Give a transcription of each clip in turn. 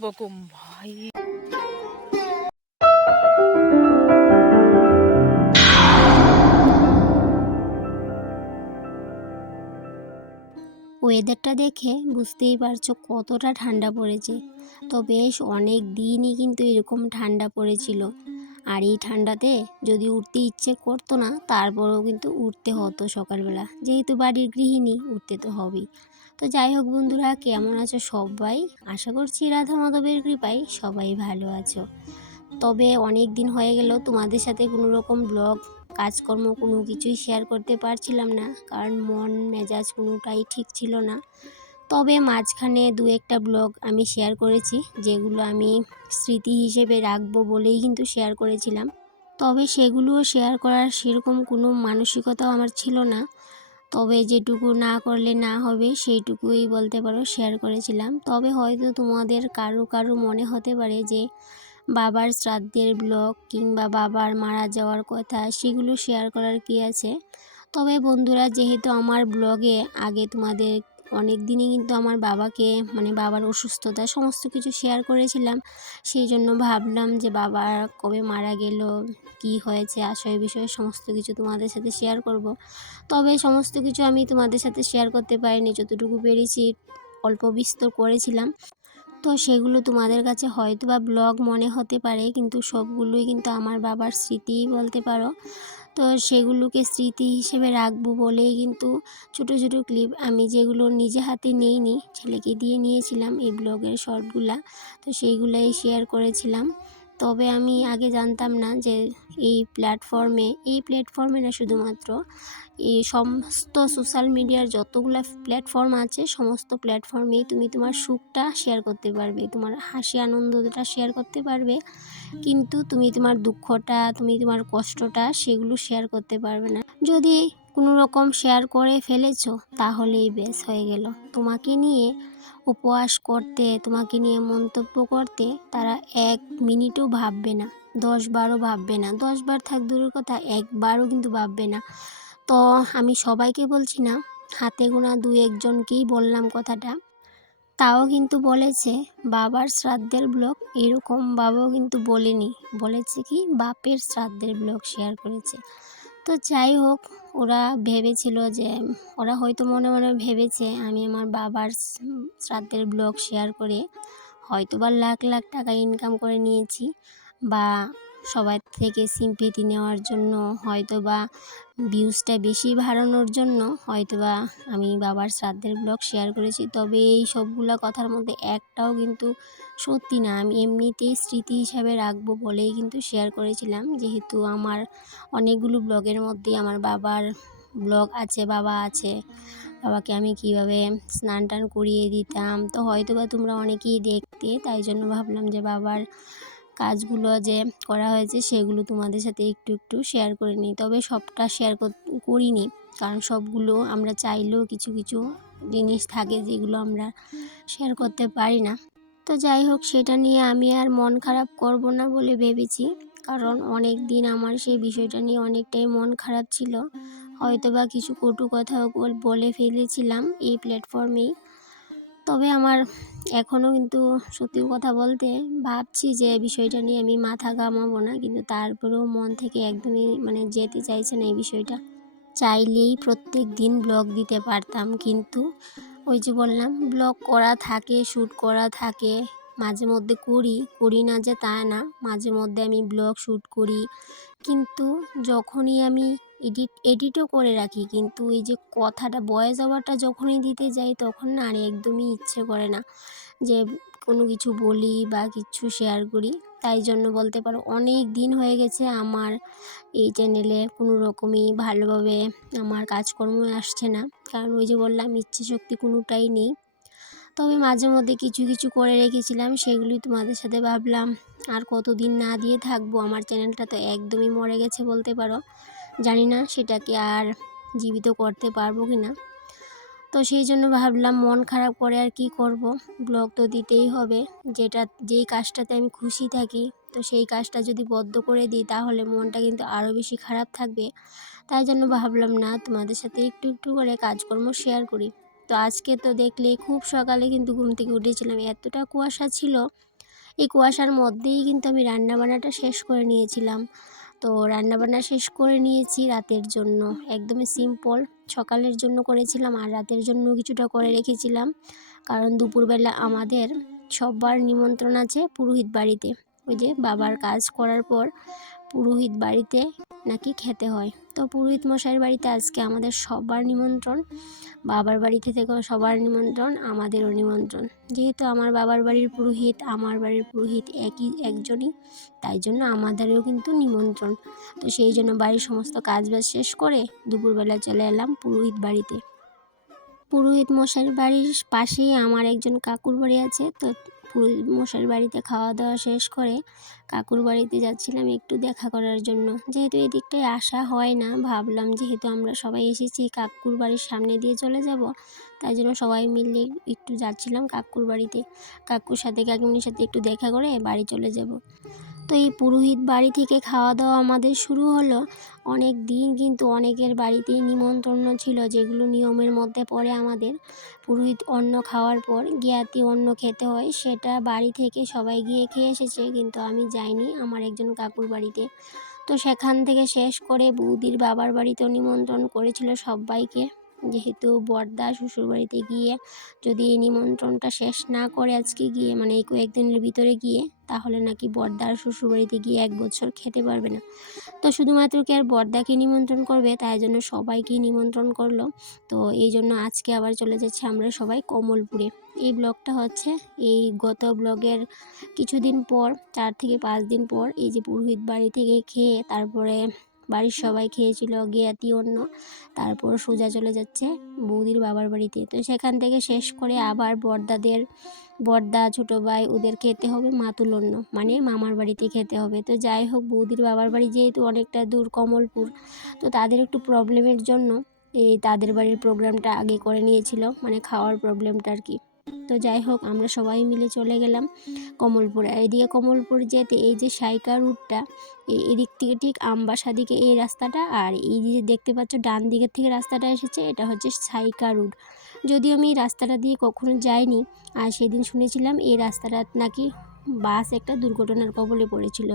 বকুম ভাই। ওয়েদারটা দেখে বুঝতেই পারছ কতটা ঠান্ডা পড়েছে। তো বেশ অনেক দিনই কিন্তু এরকম ঠান্ডা পড়েছিল। আর এই ঠান্ডাতে যদি উঠতে ইচ্ছে করতো না, তারপরেও কিন্তু উঠতে হতো সকালবেলা। যেহেতু বাড়ির গৃহিণী, উঠতে তো হবেই। তো যাই হোক বন্ধুরা, কেমন আছো সবাই? আশা করছি রাধা মাধবের কৃপায় সবাই ভালো আছো। তবে অনেক দিন হয়ে গেল, তোমাদের সাথে কোনো রকম ব্লগ, কাজকর্ম কোনো কিছুই শেয়ার করতে পারছিলাম না, কারণ মন, মেজাজ কোনোটাই ঠিক ছিল না। তবে মাঝখানে দু একটা ব্লগ আমি শেয়ার করেছি, যেগুলো আমি স্মৃতি হিসেবে রাখব বলেই কিন্তু শেয়ার করেছিলাম। তবে সেগুলোও শেয়ার করার সেরকম কোনো মানসিকতাও আমার ছিল না। তবে যেটুকু না করলে না হবে, সেইটুকুই বলতে পারো শেয়ার করেছিলাম। তবে হয়তো তোমাদের কারও কারও মনে হতে পারে যে, বাবার শ্রাদ্ধের ব্লগ কিংবা বাবার মারা যাওয়ার কথা, সেগুলো শেয়ার করার কি আছে? তবে বন্ধুরা, যেহেতু আমার ব্লগে আগে তোমাদের অনেক দিনই কিন্তু আমার বাবাকে মানে বাবার অসুস্থতা সমস্ত কিছু শেয়ার করেছিলাম। সেই জন্য ভাবলাম যে বাবা কবে মারা গেল, কি হয়েছে, আশয় বিষয়ে সমস্ত কিছু তোমাদের সাথে শেয়ার করব। তবে সমস্ত কিছু আমি তোমাদের সাথে শেয়ার করতে পারিনি, যতটুকু পেরেছি অল্প বিস্তর করেছিলাম। তো সেগুলো তোমাদের কাছে হয়তো বা ব্লগ মনে হতে পারে, কিন্তু সবগুলোই কিন্তু আমার বাবার স্মৃতিই বলতে পারো। তো সেগুলোকে স্মৃতি হিসেবে রাখব বলেই কিন্তু ছোটো ছোটো ক্লিপ আমি যেগুলো নিজে হাতে নিইনি, ছেলেকে দিয়ে নিয়েছিলাম এই ব্লগের শর্টগুলা তো সেইগুলাই শেয়ার করেছিলাম। তবে আমি আগে জানতাম না যে এই প্ল্যাটফর্মে এই প্ল্যাটফর্মে না শুধুমাত্র এই সমস্ত সোশ্যাল মিডিয়ার যতগুলো প্ল্যাটফর্ম আছে, সমস্ত প্ল্যাটফর্মেই তুমি তোমার সুখটা শেয়ার করতে পারবে, তোমার হাসি, আনন্দটা শেয়ার করতে পারবে, কিন্তু তুমি তোমার দুঃখটা, তুমি তোমার কষ্টটা সেগুলো শেয়ার করতে পারবে না। যদি কোনো রকম শেয়ার করে ফেলেছ, তাহলেই বেশ হয়ে গেল। তোমাকে নিয়ে উপবাস করতে, তোমাকে নিয়ে মন্তব্য করতে তারা এক মিনিটও ভাববে না, দশ বারও ভাববে না। দশ বার থাক দূরের কথা একবারও কিন্তু ভাববে না। তো আমি সবাইকে বলছি না, হাতে গোনা দু একজনকেই বললাম কথাটা। তাও কিন্তু বলেছে, বাবার শ্রাদ্ধের ব্লগ এরকম বাবাও কিন্তু বলেনি। বলেছে কি, বাপের শ্রাদ্ধের ব্লগ শেয়ার করেছে। তো যাই হোক, ওরা ভেবেছিল যে, ওরা হয়তো মনে মনে ভেবেছে আমি আমার বাবার শ্রাদ্ধের ব্লগ শেয়ার করে হয়তো বা লাখ লাখ টাকা ইনকাম করে নিয়েছি বা সবার থেকে সিম্পিতি নেওয়ার জন্য হয়তো বা ভিউজটা বেশি বাড়ানোর জন্য হয়তো বা আমি বাবার শ্রাদ্ধের ব্লগ শেয়ার করেছি। তবে এই সবগুলো কথার মধ্যে একটাও কিন্তু সত্যি না। আমি এমনিতেই স্মৃতি হিসাবে রাখব বলেই কিন্তু শেয়ার করেছিলাম। যেহেতু আমার অনেকগুলো ব্লগের মধ্যে আমার বাবার ব্লগ আছে, বাবা আছে। বাবাকে আমি কীভাবে স্নান টান করিয়ে দিতাম? তো হয়তো বা তোমরা অনেকেই দেখতে, তাই জন্য ভাবলাম যে বাবার কাজগুলো যে করা হয়েছে সেগুলো তোমাদের সাথে একটু একটু শেয়ার করে নিই। তবে সবটা শেয়ার করিনি। কারণ সবগুলো আমরা চাইলেও কিছু কিছু জিনিস থাকে যেগুলো আমরা শেয়ার করতে পারি না। তো যাই হোক, সেটা নিয়ে আমি আর মন খারাপ করব না বলে ভেবেছি। কারণ অনেক দিন আমার সেই বিষয়টা নিয়ে অনেকটাই মন খারাপ ছিল। হয়তো বা কিছু কটু কথাও বলে ফেলেছিলাম এই প্ল্যাটফর্মেই তবে আমার এখনও কিন্তু সত্যি কথা বলতে ভাবছি যে বিষয়টা নিয়ে আমি মাথা ঘামাবো না, কিন্তু তারপরেও মন থেকে একদমই মানে যেতে চাইছে না এই বিষয়টা। চাইলেই প্রত্যেক দিন ব্লগ দিতে পারতাম, কিন্তু ওই যে বললাম, ব্লগ করা থাকে শ্যুট করা থাকে, মাঝে মধ্যে করি করি না যে তা না, মাঝে মধ্যে আমি ব্লগ শ্যুট করি। কিন্তু যখনই আমি এডিট এডিটও করে রাখি। কিন্তু এই যে কথাটা ভয়েস ওভারটা যখনই দিতে যাই, তখন না আর একদমই ইচ্ছে করে না যে কোনো কিছু বলি বা কিছু শেয়ার করি। তাই জন্য বলতে পারো, অনেক দিন হয়ে গেছে আমার এই চ্যানেলে কোনো রকমই ভালোভাবে আমার কাজকর্ম আসছে না। কারণ ওই যে বললাম, ইচ্ছে শক্তি কোনোটাই নেই। তবে মাঝে মধ্যে কিছু কিছু করে রেখেছিলাম সেগুলি তোমাদের সাথে ভাবলাম, আর কতদিন না দিয়ে থাকব, আমার চ্যানেলটা তো একদমই মরে গেছে বলতে পারো। জানি না সেটাকে আর জীবিত করতে পারব কি না। তো সেই জন্য ভাবলাম মন খারাপ করে আর কি করব। ব্লগ তো দিতেই হবে। যেটা, যেই কাজটাতে আমি খুশি থাকি, তো সেই কাজটা যদি বদ্ধ করে দিই, তাহলে মনটা কিন্তু আরও বেশি খারাপ থাকবে। তাই জন্য ভাবলাম, না, তোমাদের সাথে একটু একটু করে কাজকর্ম শেয়ার করি। তো আজকে তো দেখলে খুব সকালে কিন্তু ঘুম থেকে উঠেছিলাম। এতটা কুয়াশা ছিল। এই কুয়াশার মধ্যেই কিন্তু আমি রান্নাবান্নাটা শেষ করে নিয়েছিলাম। তো রান্নাবান্না শেষ করে নিয়েছি রাতের জন্য। একদমই সিম্পল সকালের জন্য করেছিলাম আর রাতের জন্য কিছুটা করে রেখেছিলাম। কারণ দুপুরবেলা আমাদের সববার নিমন্ত্রণ আছে পুরোহিত বাড়িতে। ওই যে বাবার কাজ করার পর পুরোহিত বাড়িতে নাকি খেতে হয়। তো পুরোহিত মশাইয়ের বাড়িতে আজকে আমাদের সবার নিমন্ত্রণ, বাবার বাড়িতে থেকেও সবার নিমন্ত্রণ, আমাদেরও নিমন্ত্রণ। যেহেতু আমার বাবার বাড়ির পুরোহিত, আমার বাড়ির পুরোহিত একই, একজনই, তাই জন্য আমাদেরও কিন্তু নিমন্ত্রণ। তো সেই জন্য বাড়ির সমস্ত কাজ বাজ শেষ করে দুপুরবেলা চলে এলাম পুরোহিত বাড়িতে। পুরোহিত মশাইয়ের বাড়ির পাশেই আমার একজন কাকুর বাড়ি আছে, তো পুরোহিত মশার বাড়িতে খাওয়া দাওয়া শেষ করে কাকুর বাড়িতে যাচ্ছিলাম একটু দেখা করার জন্য। যেহেতু এদিকটায় দিকটায় আসা হয় না, ভাবলাম যেহেতু আমরা সবাই এসেছি কাকুর বাড়ির সামনে দিয়ে চলে যাব, তাই জন্য সবাই মিলে একটু যাচ্ছিলাম কাকুর বাড়িতে। কাকুর সাথে কাকিমনির সাথে একটু দেখা করে বাড়ি চলে যাব। তো এই পুরোহিত বাড়ি থেকে খাওয়া দাওয়া আমাদের শুরু হলো। অনেক দিন কিন্তু অনেকের বাড়িতেই নিমন্ত্রণ ছিল, যেগুলো নিয়মের মধ্যে পড়ে আমাদের। পুরোহিত অন্ন খাওয়ার পর জ্ঞাতি অন্ন খেতে হয়, সেটা বাড়ি থেকে সবাই গিয়ে খেয়ে এসেছে, কিন্তু আমি যাইনি আমার একজন কাকুর বাড়িতে। তো সেখান থেকে শেষ করে বৌদির বাবার বাড়িতেও নিমন্ত্রণ করেছিল সবাইকে। যেহেতু বর্দা শ্বশুর বাড়িতে গিয়ে যদি এই নিমন্ত্রণটা শেষ না করে আজকে গিয়ে মানে এই কয়েকদিনের ভিতরে গিয়ে, তাহলে নাকি বর্দার শ্বশুর বাড়িতে গিয়ে এক বছর খেতে পারবে না। তো শুধুমাত্র কি আর বর্দাকে নিমন্ত্রণ করবে, তাই জন্য সবাইকেই নিমন্ত্রণ করল। তো এই জন্য আজকে আবার চলে যাচ্ছে আমরা সবাই কমলপুরে। এই ব্লগটা হচ্ছে এই গত ব্লগের কিছুদিন পর, চার থেকে পাঁচ দিন পর, এই যে পুরোহিত বাড়ি থেকে খেয়ে, তারপরে বাড়ির সবাই খেয়েছিল জ্ঞাতি অন্য, তারপর সোজা চলে যাচ্ছে বৌদির বাবার বাড়িতে। তো সেখান থেকে শেষ করে আবার বর্দাদের বর্দা ছোটো ভাই ওদের খেতে হবে মাতুল অন্য মানে মামার বাড়িতে খেতে হবে। তো যাই হোক, বৌদির বাবার বাড়ি যেহেতু অনেকটা দূর কমলপুর, তো তাদের একটু প্রবলেমের জন্য, এই তাদের বাড়ির প্রোগ্রামটা আগে করে নিয়েছিল মানে খাওয়ার প্রবলেমটা আর কি। তো যাই হোক, আমরা সবাই মিলে চলে গেলাম কমলপুর। এদিকে কমলপুর যেতে এই যে সাইকা রুটটা এদিক থেকে ঠিক আমবাসা দিকে এই রাস্তাটা, আর এই যে দেখতে পাচ্ছ ডান দিকের থেকে রাস্তাটা এসেছে, এটা হচ্ছে সাইকা রুট। যদিও আমি এই রাস্তাটা দিয়ে কখনো যাইনি, আর সেদিন শুনেছিলাম এই রাস্তাটা নাকি বাস একটা দুর্ঘটনার কবলে পড়েছিল।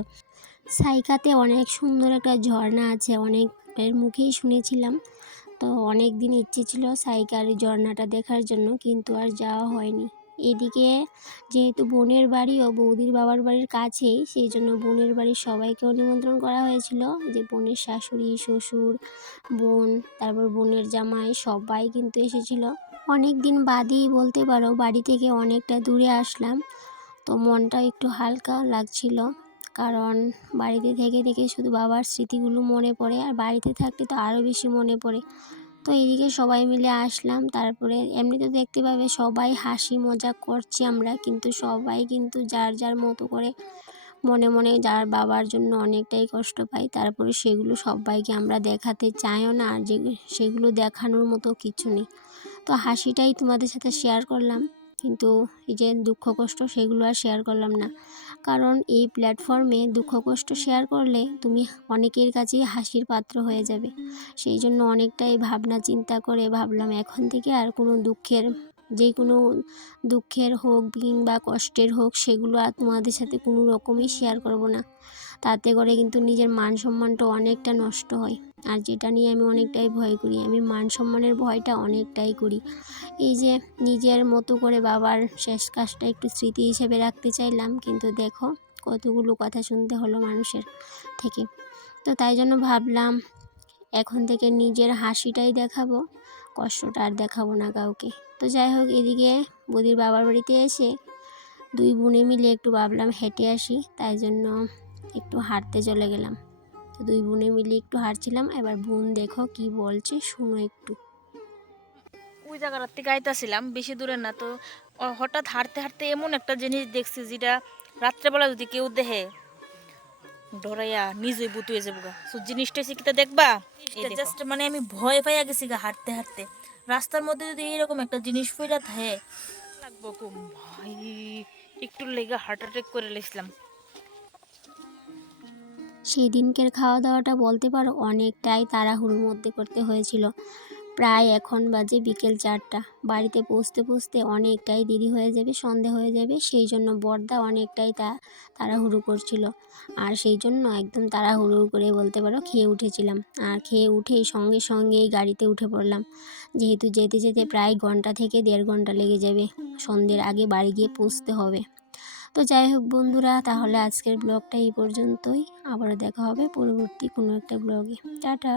সাইকাতে অনেক সুন্দর একটা ঝর্ণা আছে, অনেকের মুখেই শুনেছিলাম। তো অনেক দিন ইচ্ছে ছিল সাইকার ঝর্ণাটা দেখার জন্য, কিন্তু আর যাওয়া হয়নি। এদিকে যেহেতু বোনের বাড়ি ও বৌদির বাবার বাড়ির কাছেই, সেই জন্য বোনের বাড়ির সবাইকেও নিমন্ত্রণ করা হয়েছিল যে বোনের শাশুড়ি, শ্বশুর, বোন, তারপর বোনের জামাই সবাই কিন্তু এসেছিল। অনেক দিন বাদেই বলতে পারো বাড়ি থেকে অনেকটা দূরে আসলাম, তো মনটা একটু হালকা লাগছিল। কারণ বাড়িতে থেকে থেকে শুধু বাবার স্মৃতিগুলো মনে পড়ে আর বাড়িতে থাকলে তো আরও বেশি মনে পড়ে। তো এদিকে সবাই মিলে আসলাম, তারপরে এমনিতে দেখতে পাবে সবাই হাসি মজা করছি আমরা, কিন্তু সবাই কিন্তু যার যার মতো করে মনে মনে যার বাবার জন্য অনেকটাই কষ্ট পাই তারপরে সেগুলো সবাইকে আমরা দেখাতে চাইও না, আর যে সেগুলো দেখানোর মতো কিছু নেই। তো হাসিটাই তোমাদের সাথে শেয়ার করলাম। কিন্তু এই যে দুঃখ, কষ্ট সেগুলো আর শেয়ার করলাম না। কারণ এই প্ল্যাটফর্মে দুঃখ, কষ্ট শেয়ার করলে তুমি অনেকের কাছেই হাসির পাত্র হয়ে যাবে। সেই জন্য অনেকটাই ভাবনা, চিন্তা করে ভাবলাম এখন থেকে আর কোনো দুঃখের, যে কোনো দুঃখের হোক কিংবা কষ্টের হোক সেগুলো আর তোমাদের সাথে কোনো রকমই শেয়ার করব না। তাতে করে কিন্তু নিজের মান সম্মানটা অনেকটা নষ্ট হয়। আর যেটা নিয়ে আমি অনেকটাই ভয় করি, আমি মান সম্মানের ভয়টা অনেকটাই করি। এই যে নিজের মতো করে বাবার শেষ কাজটা একটু স্মৃতি হিসেবে রাখতে চাইলাম, কিন্তু দেখো কতগুলো কথা শুনতে হলো মানুষের থেকে। তো তাই জন্য ভাবলাম এখন থেকে নিজের হাসিটাই দেখাবো, কষ্টটা আর দেখাবো না কাউকে। তো যাই হোক, এদিকে বদির বাবার বাড়িতে এসে দুই বোনে মিলে একটু ভাবলাম হেঁটে আসি, তাই জন্য একটু হাঁটতে চলে গেলাম। তো দুই বোনে মিলে একটু হাঁটছিলাম। এবার বোন দেখো কি বলছে শুনো একটু। ওই জায়গাটার থেকে আইতাছিলাম বেশি দূরে না। তো হঠাৎ হাঁটতে হাঁটতে এমন একটা জিনিস দেখছি যেটা রাত্রেবেলা যদি কেউ দেখে ডরাইয়া নিজেই বুত হয়ে যাব সো জিনিসটা এসে কিতা দেখবা? জাস্ট মানে আমি ভয় পাইয়া গেছি গা হাঁটতে হাঁটতে। রাস্তার মধ্যে যদি এরকম একটা জিনিস ফেরা থাকে লাগবো ভাই। একটু লেগে হার্ট অ্যাটাক করে লেছিলাম সেই দিনকের খাওয়া দাওয়াটা বলতে পারো অনেকটাই তাড়াহুড়োর মধ্যে করতে হয়েছিল। প্রায় এখন বাজে বিকেল চারটা। বাড়িতে পৌঁছতে পৌঁছতে অনেকটাই দেরি হয়ে যাবে, সন্ধে হয়ে যাবে, সেই জন্য বর্দা অনেকটাই তা, তাড়াহুড়ো করছিল। আর সেই জন্য একদম তাড়াহুড়ো করে বলতে পারো খেয়ে উঠেছিলাম। আর খেয়ে উঠেই সঙ্গে সঙ্গেই গাড়িতে উঠে পড়লাম। যেহেতু যেতে যেতে প্রায় ঘণ্টা থেকে দেড় ঘণ্টা লেগে যাবে। সন্ধ্যের আগে বাড়ি গিয়ে পৌঁছতে হবে। তো যাই হোক বন্ধুরা, তাহলে আজকের ব্লগটা এই পর্যন্তই। আবারও দেখা হবে পরবর্তী কোনো একটা ব্লগে। টাটা।